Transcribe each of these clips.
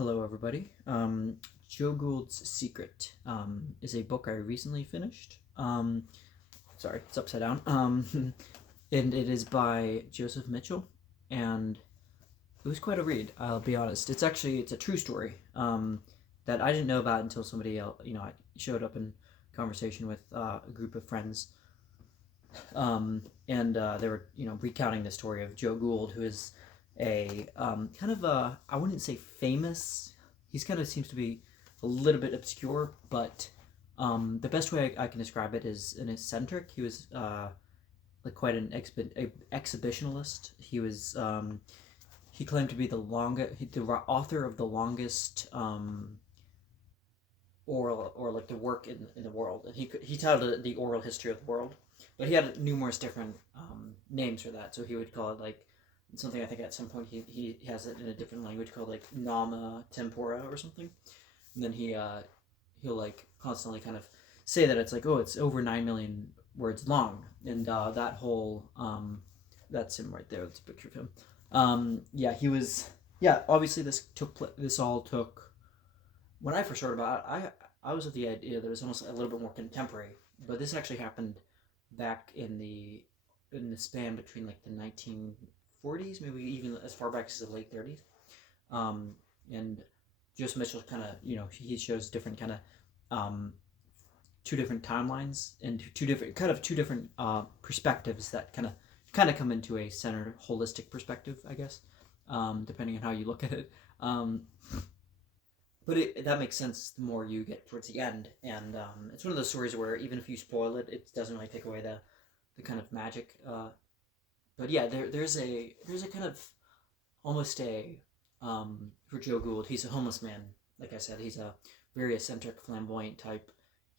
Hello, everybody. Joe Gould's Secret is a book I recently finished. Sorry, it's upside down. And it is by Joseph Mitchell, and it was quite a read. I'll be honest. It's a true story that I didn't know about until somebody else. I showed up in conversation with a group of friends, and they were recounting the story of Joe Gould, who is a kind of a, I wouldn't say famous. He's kind of seems to be a little bit obscure, but the best way I can describe it is an eccentric. He was like quite an exhibitionalist. He claimed to be the author of the longest oral, or like the work in the world, and he titled it the oral history of the world. But he had numerous different names for that, so he would call it like something. I think at some point he has it in a different language called like Nama Tempora or something, and then he'll like constantly kind of say that it's like, oh, it's over 9 million words long, and that whole that's him right there. That's a picture of him. Yeah, he was. Yeah, obviously this all took. When I first heard about it, I was with the idea that it was almost a little bit more contemporary, but this actually happened back in the span between like the 1940s, maybe even as far back as the late 30s. And Joseph Mitchell kind of, he shows different kind of two different timelines and two different perspectives that kind of come into a centered holistic perspective, I guess, depending on how you look at it. But that makes sense the more you get towards the end, and it's one of those stories where even if you spoil it, it doesn't really take away the kind of magic. But yeah, there's a kind of almost a for Joe Gould. He's a homeless man. Like I said, he's a very eccentric, flamboyant type.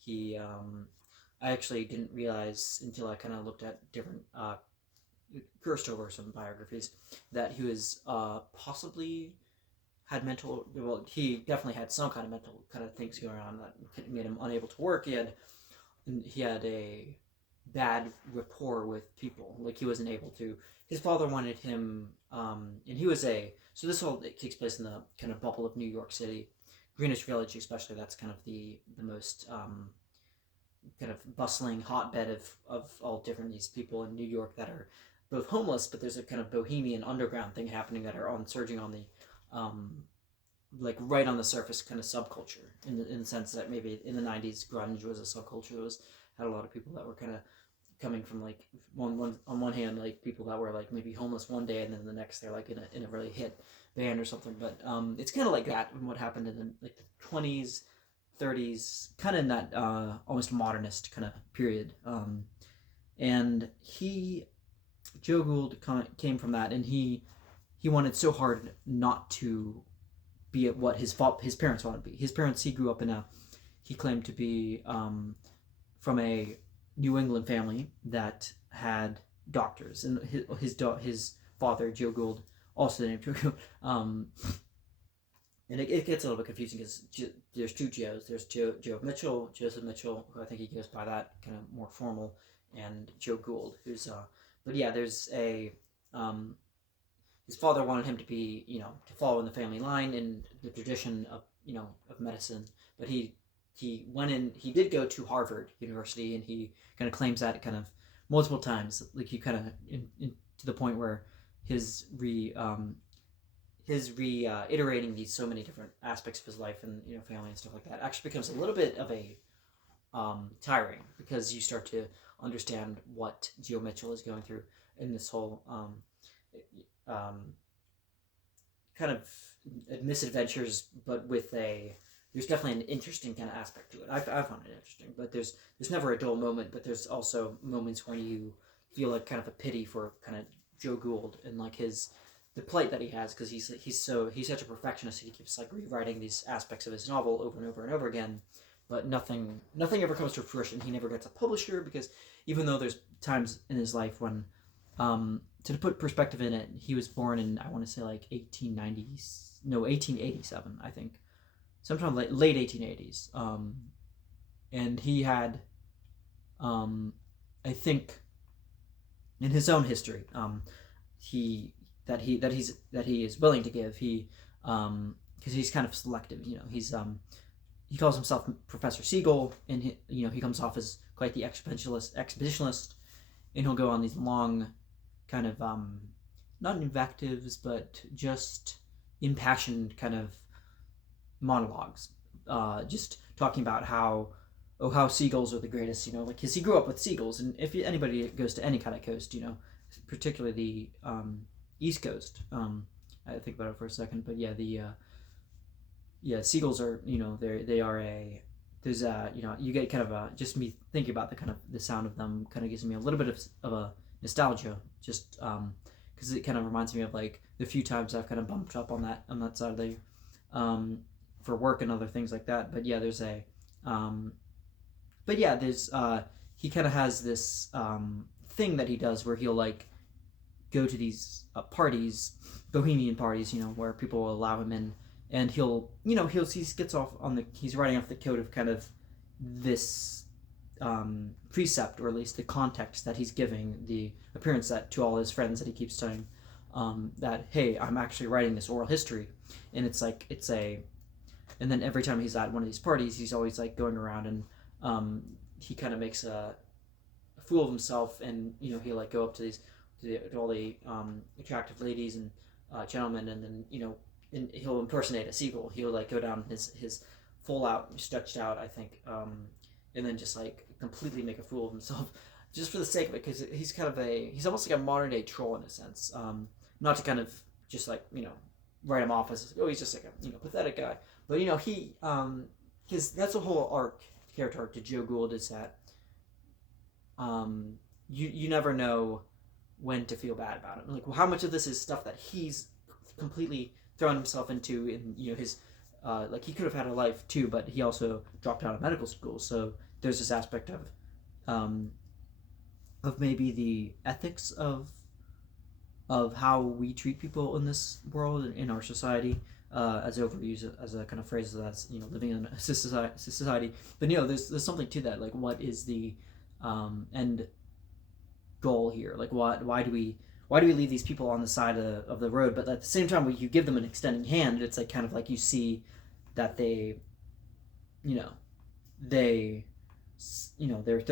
I actually didn't realize until I kind of looked at different cursed over some biographies that he was possibly had mental. Well, he definitely had some kind of mental kind of things going on that made him unable to work. He had a bad rapport with people. Like he wasn't able to. His father wanted him, and he was a. So this all takes place in the kind of bubble of New York City, Greenwich Village especially. That's kind of the most kind of bustling hotbed of all different these people in New York that are both homeless, but there's a kind of bohemian underground thing happening that are surging on the like right on the surface kind of subculture in the sense that maybe in the 90s grunge was a subculture that had a lot of people that were kind of coming from like one on one hand, like people that were like maybe homeless one day and then the next they're like in a really hit band or something. But it's kind of like that what happened in the 20s 30s, kind of in that almost modernist kind of period. And Joe Gould came from that, and he wanted so hard not to be at what his parents wanted to be. His parents, he grew up he claimed to be from a New England family that had doctors, and his father, Joe Gould, also named Joe Gould. And it gets a little bit confusing because there's two Joes. There's Joe Mitchell, Joseph Mitchell, who I think he goes by that kind of more formal, and Joe Gould, who's but yeah, there's a his father wanted him to be, to follow in the family line in the tradition of, of medicine. But he did go to Harvard University, and he kind of claims that kind of multiple times, like he kind of to the point where his iterating these so many different aspects of his life and family and stuff like that actually becomes a little bit of a tiring, because you start to understand what Joe Mitchell is going through in this whole kind of misadventures, but there's definitely an interesting kind of aspect to it. I found it interesting, but there's never a dull moment, but there's also moments where you feel like kind of a pity for kind of Joe Gould and like the plight that he has, because he's such a perfectionist. He keeps like rewriting these aspects of his novel over and over and over again, but nothing ever comes to fruition. He never gets a publisher, because even though there's times in his life when to put perspective in it, he was born in, I want to say like 1887, I think, sometime late 1880s, and he had I think in his own history he that he is willing to give, he because he's kind of selective. He calls himself Professor Siegel, and he comes off as quite the expeditionalist, and he'll go on these long, kind of not invectives, but just impassioned kind of monologues, just talking about how seagulls are the greatest, because he grew up with seagulls, and if anybody goes to any kind of coast, particularly the East Coast, I think about it for a second, but yeah, seagulls are, they are there's you get kind of just me thinking about the sound of them kind of gives me a little bit of a nostalgia, just because it kind of reminds me of like the few times I've kind of bumped up on that side of the for work and other things like that. But yeah, there's he kind of has this thing that he does where he'll like go to these parties, bohemian parties, where people will allow him in, and he's writing off the code of kind of this precept, or at least the context that he's giving, the appearance that to all his friends that he keeps telling, that, hey, I'm actually writing this oral history, and and then every time he's at one of these parties, he's always like going around, and he kind of makes a fool of himself, and he'll like go up to all the attractive ladies and gentlemen, and then and he'll impersonate a seagull. He'll like go down his full out, stretched out, I think, and then just like completely make a fool of himself, just for the sake of it, because he's almost like a modern day troll in a sense. Not to kind of just like write him off as he's just like a pathetic guy, but he because that's a whole character arc to Joe Gould, is that you never know when to feel bad about him. Like, well, how much of this is stuff that he's completely thrown himself into, in his like, he could have had a life too, but he also dropped out of medical school, so there's this aspect of maybe the ethics of how we treat people in this world, in our society, as overused as a kind of phrase that's living in a society. But there's something to that. Like, what is the end goal here? Like, why do we leave these people on the side of the road? But at the same time, when you give them an extending hand, it's like kind of like you see that they're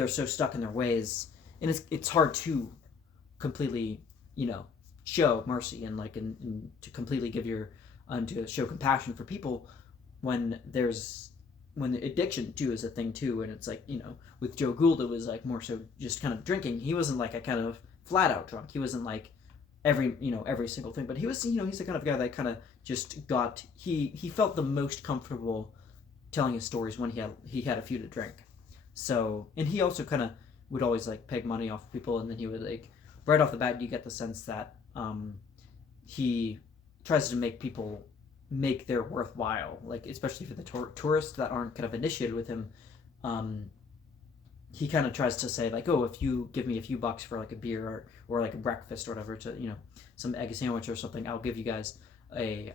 so stuck in their ways, and it's hard to completely show mercy and to completely give to show compassion for people when the addiction too is a thing too. And it's like, with Joe Gould, it was like more so just kind of drinking. He wasn't like a kind of flat out drunk. He wasn't like every single thing, but he was, he's the kind of guy that kind of just he felt the most comfortable telling his stories when he had a few to drink. So, and he also kind of would always like peg money off people, and then he would like, right off the bat, you get the sense that he tries to make people make their worthwhile, like especially for the tourists that aren't kind of initiated with him. He kind of tries to say like, oh, if you give me a few bucks for like a beer or like a breakfast or whatever, to some egg sandwich or something, I'll tell you guys a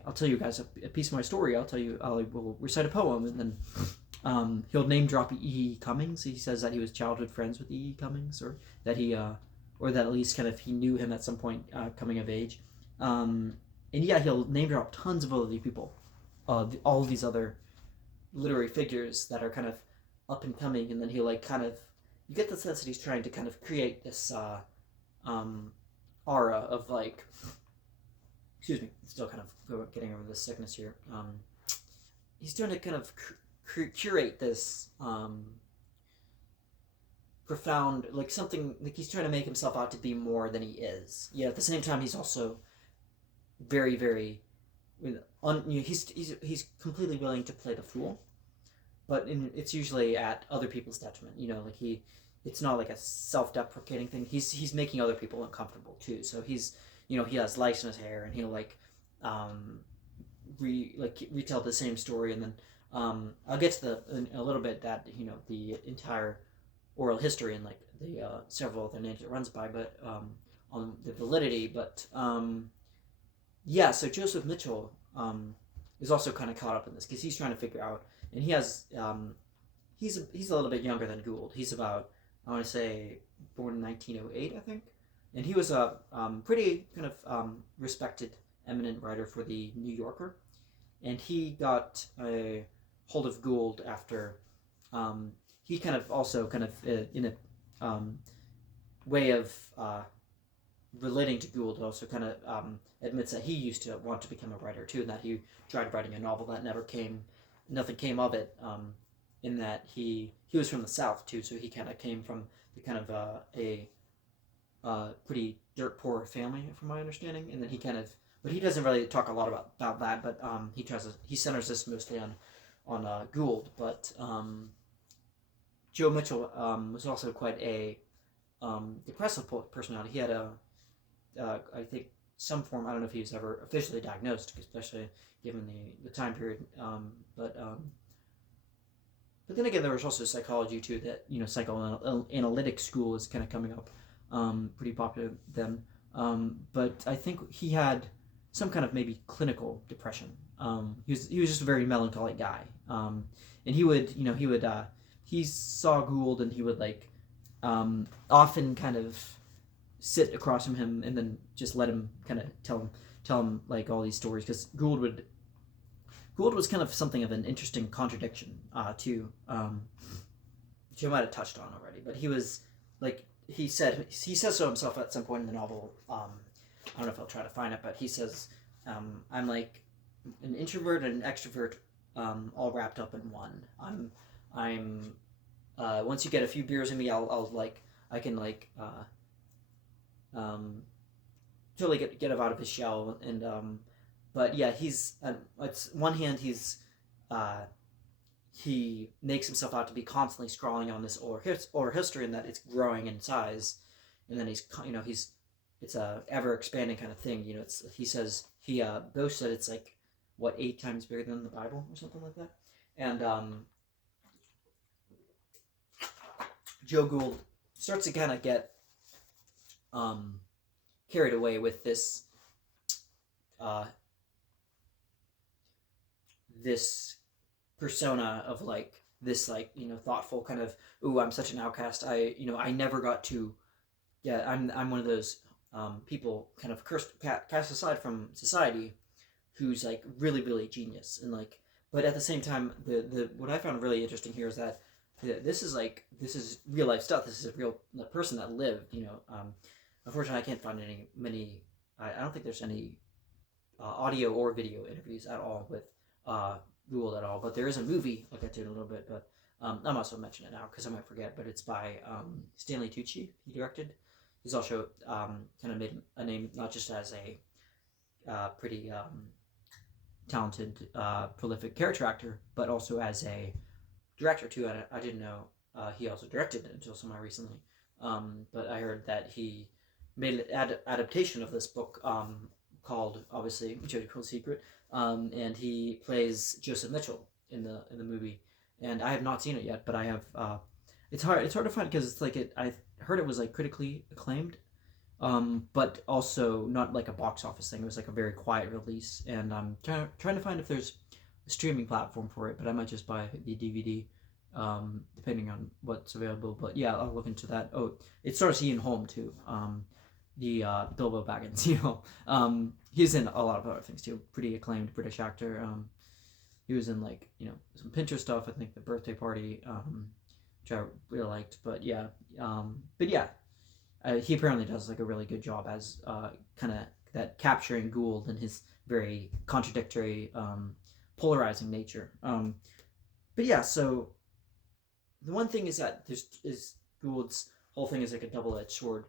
piece of my story. We'll recite a poem, and then he'll name drop E.E. Cummings. He says that he was childhood friends with E.E. Cummings, or that or that at least kind of he knew him at some point coming of age. And yeah, he'll name drop tons of other people, all of these other literary figures that are kind of up and coming, and then he'll like kind of, you get the sense that he's trying to kind of create this aura of like, excuse me, still kind of getting over this sickness here. He's trying to kind of curate this profound, like something, like he's trying to make himself out to be more than he is. Yeah, at the same time, he's also very, very, he's completely willing to play the fool, but it's usually at other people's detriment. Like it's not like a self-deprecating thing. He's making other people uncomfortable too. So he's, he has lice in his hair, and he'll like retell the same story, and then I'll get to in a little bit that the entire oral history and like the several other names it runs by, but on the validity. But yeah, so Joseph Mitchell is also kind of caught up in this, because he's trying to figure out, and he has he's a little bit younger than Gould. He's about, I want to say, born in 1908, I think, and he was a pretty kind of respected, eminent writer for the New Yorker, and he got a hold of Gould after he kind of also kind of in a way of relating to Gould also kind of admits that he used to want to become a writer too, and that he tried writing a novel that nothing came of it. In that he was from the South too, so he kind of came from the kind of a pretty dirt poor family, from my understanding, and then he kind of, but he doesn't really talk a lot about that, but he centers this mostly on Gould, but Joe Mitchell was also quite a depressive personality. He had I think some form. I don't know if he was ever officially diagnosed, especially given the time period. But then again, there was also psychology too. That psychoanalytic school is kind of coming up, pretty popular then. But I think he had some kind of maybe clinical depression. He was just a very melancholic guy. And he saw Gould, and he would often kind of sit across from him and then just let him kind of tell him like all these stories, because Gould was kind of something of an interesting contradiction too, which I might have touched on already. But he was like he says so himself at some point in the novel. I don't know if I'll try to find it, but he says, "I'm like an introvert and an extrovert, all wrapped up in one. I'm once you get a few beers in me, I can totally get out of his shell." And but yeah, he's it's one hand he makes himself out to be constantly scrawling on this or history, and that it's growing in size, and then it's a ever expanding kind of thing. He says he boasts that it's like 8 times bigger than the Bible or something like that. And Joe Gould starts to kind of get carried away with this this persona of this thoughtful kind of, ooh, I'm such an outcast. I never got to, yeah, I'm one of those people kind of cast aside from society, who's really really genius, and but at the same time, the what I found really interesting here is that this is real life stuff. This is a real person that lived. Unfortunately, I can't find many. I don't think there's any audio or video interviews at all with Gould at all. But there is a movie. I'll get to it in a little bit. But I'm also mention it now because I might forget. But it's by Stanley Tucci. He directed. He's also kind of made a name not just as a pretty talented, prolific character actor, but also as a director too. And I didn't know he also directed until somewhere recently. But I heard that he made an adaptation of this book called, obviously, Jodi Cool's Secret, and he plays Joseph Mitchell in the movie. And I have not seen it yet, but I have. It's hard to find because I heard it was critically acclaimed, but also not like a box office thing. It was a very quiet release, and I'm trying to find if there's a streaming platform for it. But I might just buy the DVD. Depending on what's available, but yeah, I'll look into that. Oh, it stars Ian Holm too. The Bilbo Baggins. He's in a lot of other things too. Pretty acclaimed British actor. He was in some Pinter stuff. I think The Birthday Party, which I really liked. But yeah, he apparently does a really good job as kind of that capturing Gould and his very contradictory, polarizing nature. But yeah, so. The one thing is that Gould's whole thing is a double-edged sword.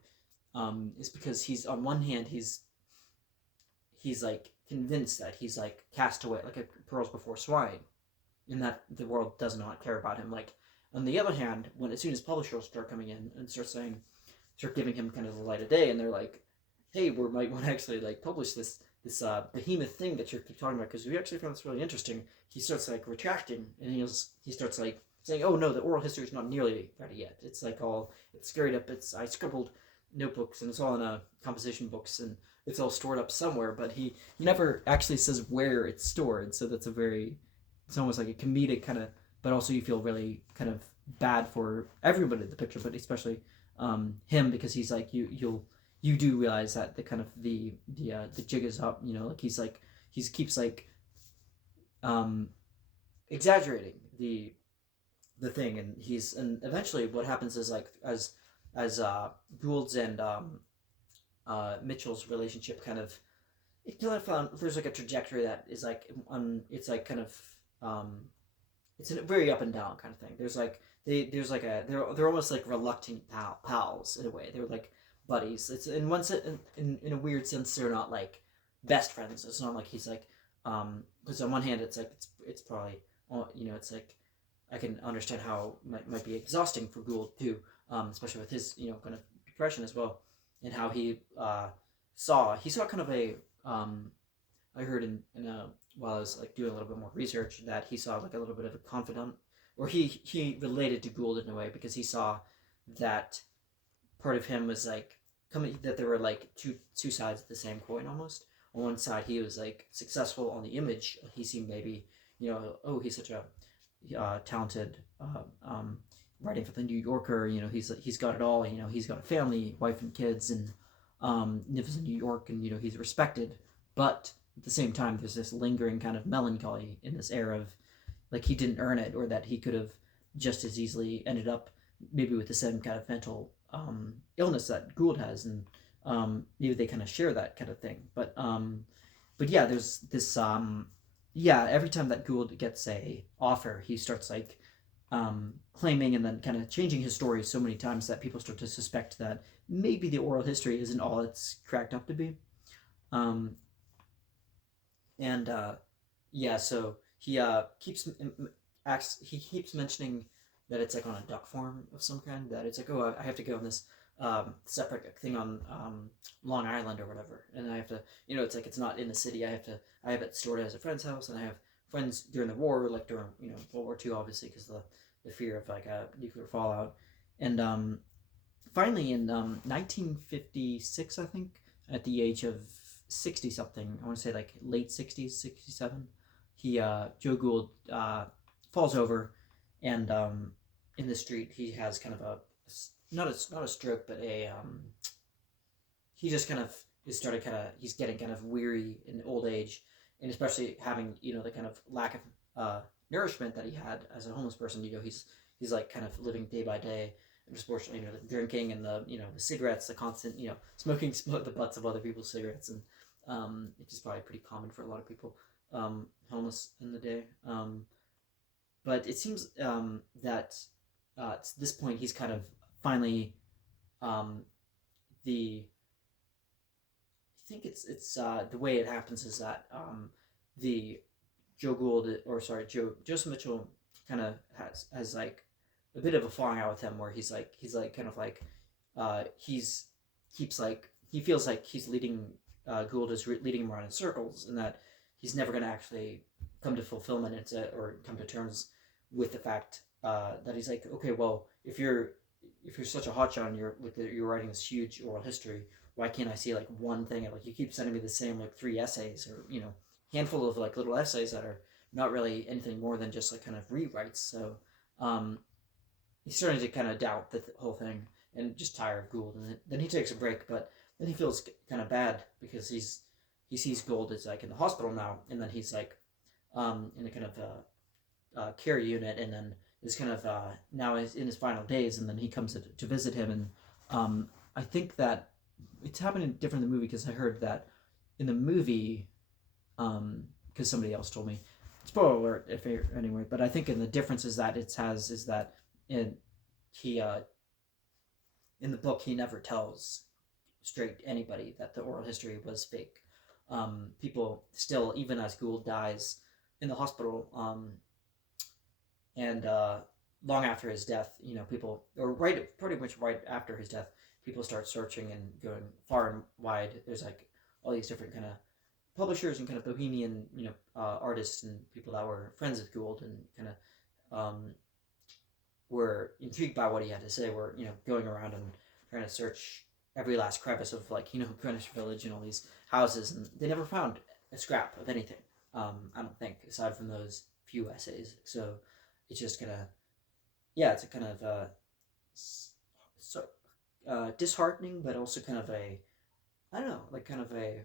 Is because he's on one hand he's convinced that he's cast away, like a pearls before swine, and that the world does not care about him. On the other hand, as soon as publishers start coming in and start giving him kind of the light of day, and they're like, hey, we might want to actually publish this behemoth thing that you keep talking about because we actually found this really interesting. He starts retracting, and he starts saying, oh no, the oral history is not nearly ready yet. It's it's scurried up. I scribbled notebooks, and it's all in composition books, and it's all stored up somewhere, but he never actually says where it's stored. So that's it's almost like a comedic kind of, but also you feel really kind of bad for everybody in the picture, but especially him, because he's you do realize that the kind of the jig is up, he keeps um, exaggerating the thing, and eventually what happens is like as Gould's and Mitchell's relationship kind of it kind of found there's like a trajectory that is like it's like kind of um, it's a very up and down kind of thing. There's like there's like a they're almost like reluctant pals in a way. They're like buddies. It's in one sense in a weird sense they're not like best friends. It's not like he's like because on one hand it's like it's probably it's like I can understand how it might be exhausting for Gould too, especially with his kind of depression as well, and how he saw kind of a I heard in a while I was like doing a little bit more research that he saw like a little bit of a confidant, or he related to Gould in a way because he saw that part of him was like coming that there were like two sides of the same coin almost. On one side, he was like successful on the image. He seemed maybe oh he's such a talented writing for the New Yorker. He's got it all. He's got a family, wife and kids, and lives in New York, and he's respected. But at the same time, there's this lingering kind of melancholy in this air of like he didn't earn it, or that he could have just as easily ended up maybe with the same kind of mental illness that Gould has, and maybe they kind of share that kind of thing. But yeah, there's this yeah. Every time that Gould gets a offer, he starts like claiming and then kind of changing his story so many times that people start to suspect that maybe the oral history isn't all it's cracked up to be. Um, and yeah, so he he keeps mentioning that it's like on a duck farm of some kind. That it's like, oh, I have to go on this separate thing on Long Island or whatever, and I have to, it's like it's not in the city. I have it stored as a friend's house, and I have friends during the war, like during World War II, obviously, because the fear of like a nuclear fallout, and finally in 1956, I think, at the age of 60 something, I want to say like late 60s, 67, he Joe Gould falls over, and in the street he has kind of a not a stroke, but a he just kind of he's getting kind of weary in old age, and especially having the kind of lack of nourishment that he had as a homeless person. He's like kind of living day by day, and unfortunately, the drinking and the the cigarettes, the constant smoking the butts of other people's cigarettes, and which is probably pretty common for a lot of people homeless in the day. But it seems that at this point he's kind of finally the I think it's the way it happens is that the Joe Gould, or sorry, Joseph Mitchell kind of has like a bit of a falling out with him, where he's like kind of like he feels like he's leading Gould is leading him around in circles, and that he's never going to actually come to fulfillment or come to terms with the fact that he's like, okay, well, if you're such a hotshot and you're writing this huge oral history, why can't I see like one thing? Like you keep sending me the same like 3 essays, or handful of like little essays that are not really anything more than just like kind of rewrites. So he's starting to kind of doubt the whole thing and just tire of Gould, and then he takes a break, but then he feels kind of bad because he sees Gould as like in the hospital now, and then he's like in a kind of care unit, and then is kind of now is in his final days, and then he comes to visit him, and I think that it's happening different in the movie, because I heard that in the movie, because somebody else told me, spoiler alert if anyway, but I think in the differences that it has is that in the book he never tells straight anybody that the oral history was fake. People still, even as Gould dies in the hospital, and long after his death, people, or pretty much right after his death, people start searching and going far and wide. There's like all these different kind of publishers and kind of bohemian, artists and people that were friends with Gould and kind of were intrigued by what he had to say. Were going around and trying to search every last crevice of like Greenwich Village and all these houses, and they never found a scrap of anything. I don't think, aside from those few essays. So it's just it's a kind of disheartening, but also kind of I don't know, like kind of a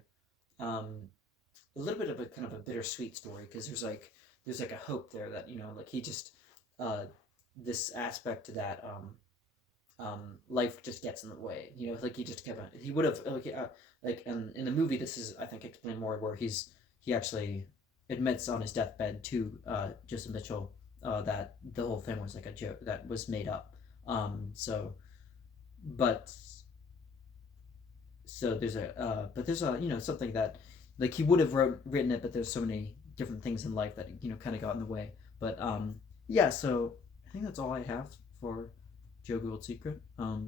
little bit of a kind of a bittersweet story, because there's like there's like a hope there that like he just this aspect to that life just gets in the way. Like he just kept on, he would have like in the movie this is I think explained more where he actually admits on his deathbed to Joseph Mitchell that the whole thing was like a joke that was made up. So but so there's a something that like he would have written it, but there's so many different things in life that kind of got in the way. But yeah, so I think that's all I have for Joe Gould's Secret. I'll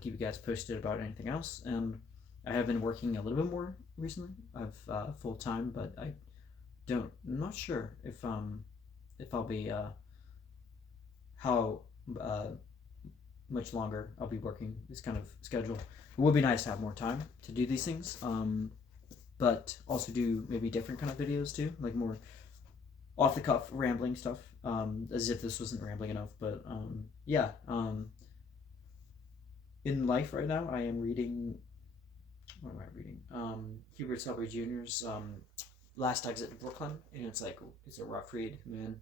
keep you guys posted about anything else, and I have been working a little bit more recently. I've full time, but I'm not sure if I'll be how much longer I'll be working this kind of schedule. It would be nice to have more time to do these things, but also do maybe different kind of videos too, like more off the cuff rambling stuff, as if this wasn't rambling enough. But yeah, in life right now I am reading, what am I reading, Hubert Selby Jr.'s Last Exit to Brooklyn, and it's a rough read, man.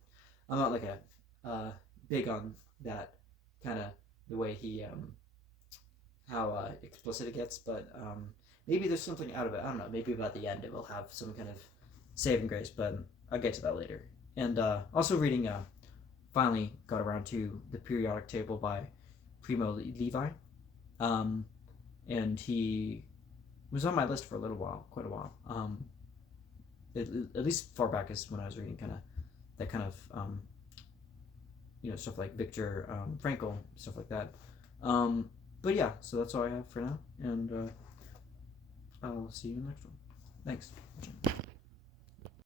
I'm not like a big on that kind of the way he how explicit it gets, but maybe there's something out of it. I don't know. Maybe about the end it will have some kind of saving grace, but I'll get to that later. And also reading, finally got around to The Periodic Table by Primo Levi, and he was on my list for quite a while. At least far back as when I was reading kind of that kind of stuff like Viktor Frankl, stuff like that. But yeah, so that's all I have for now, and I'll see you in the next one. Thanks.